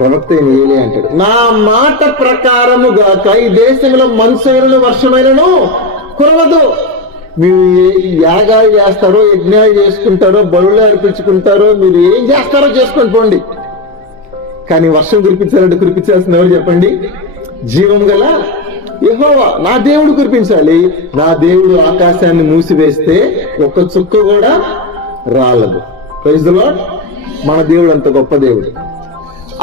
ప్రవక్త అయిన ఏలీ అంటాడు, నా మాట ప్రకారముగాక ఈ దేశంలో మనసైనను వర్షమైనను కురవదు. మీరు యాగాలు చేస్తారో, యజ్ఞాలు చేసుకుంటారో, బలులు అర్పించుకుంటారో, మీరు ఏం చేస్తారో చేసుకొని పోండి, కానీ వర్షం కురిపించాలంటే కురిపించాల్సిన ఎవరు చెప్పండి? జీవం గల యెహోవా నా దేవుడు కురిపించాలి. నా దేవుడు ఆకాశాన్ని మూసివేస్తే ఒక్క చుక్క కూడా రాలదు. Praise the lord. మన దేవుడు అంత గొప్ప దేవుడు.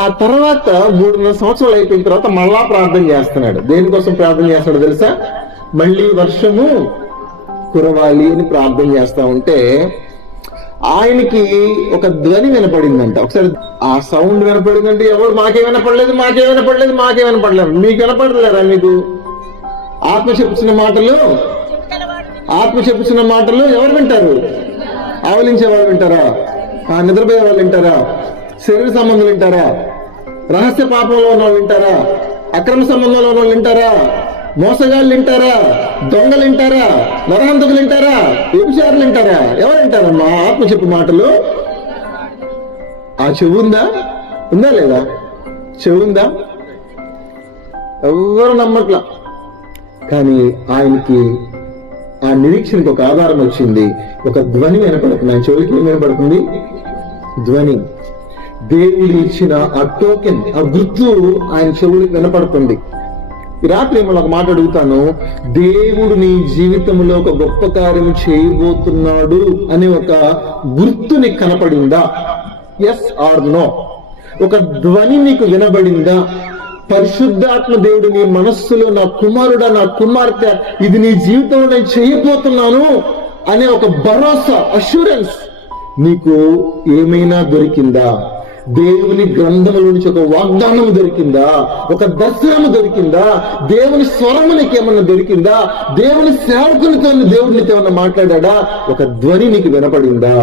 ఆ తర్వాత 3.5 సంవత్సరాలు అయిపోయిన తర్వాత మళ్ళా ప్రార్థన చేస్తున్నాడు. దేనికోసం ప్రార్థన చేస్తాడో తెలుసా? మళ్ళీ వర్షము కురవాలి అని ప్రార్థన చేస్తా ఉంటే ఆయనకి ఒక ధ్వని వినపడిందంట. ఒకసారి ఆ సౌండ్ వినపడిందంటే ఎవరు మాకే వినపడలేదు మీకు వినపడలేరా? మీకు ఆత్మ చెప్పుచున్న మాటలు ఎవరు వింటారు? ఆవలించే వాళ్ళు వింటారా? నిద్రపోయే వాళ్ళు వింటారా? శరీర సంబంధాలు వింటారా? రహస్య పాపంలో ఉన్న వాళ్ళు వింటారా? అక్రమ సంబంధంలో ఉన్న వాళ్ళు వింటారా? మోసగాళ్ళు వింటారా? దొంగలు వింటారా? నరహంతకులు వింటారా? వ్యభిచారులు వింటారా? ఎవరు వింటారమ్మా ఆత్మ చెప్పు మాటలు? ఆ చెవు ఉందా లేదా? చెవు ఉందా? ఎవరు నమ్మట్లా. కానీ ఆయనకి ఆ నిరీక్షణకి ఒక ఆధారం వచ్చింది. ఒక ధ్వని వినపడుతుంది. ఆయన చెవులకి ఏం వినపడుతుంది? ధ్వని. దేవుడు ఇచ్చిన ఆ టోకెన్, ఆ గుర్తు ఆయన చెవులకి వినపడుతుంది. ఈ రాత్రి మిమ్మల్ని ఒక మాట అడుగుతాను. దేవుడు నీ జీవితంలో ఒక గొప్ప కార్యం చేయబోతున్నాడు అనే ఒక గుర్తు నీకు కనపడిందా? Yes are no? ఒక ధ్వని నీకు వినబడిందా? పరిశుద్ధాత్మ దేవుడు నీ మనస్సులో, నా కుమారుడా, నా కుమార్తె, ఇది నీ జీవితంలో నేను చేయబోతున్నాను అనే ఒక భరోసా, అష్యూరెన్స్ నీకు ఏమైనా దొరికిందా? దేవుని గ్రంథముల నుంచి ఒక వాగ్దానం దొరికిందా? ఒక దర్శనము దొరికిందా? దేవుని స్వరము నీకేమన్నా దొరికిందా? దేవుని సేవకునితో దేవుడు నీతో ఏమన్నా మాట్లాడా? ఒక ధ్వని నీకు వినపడిందా?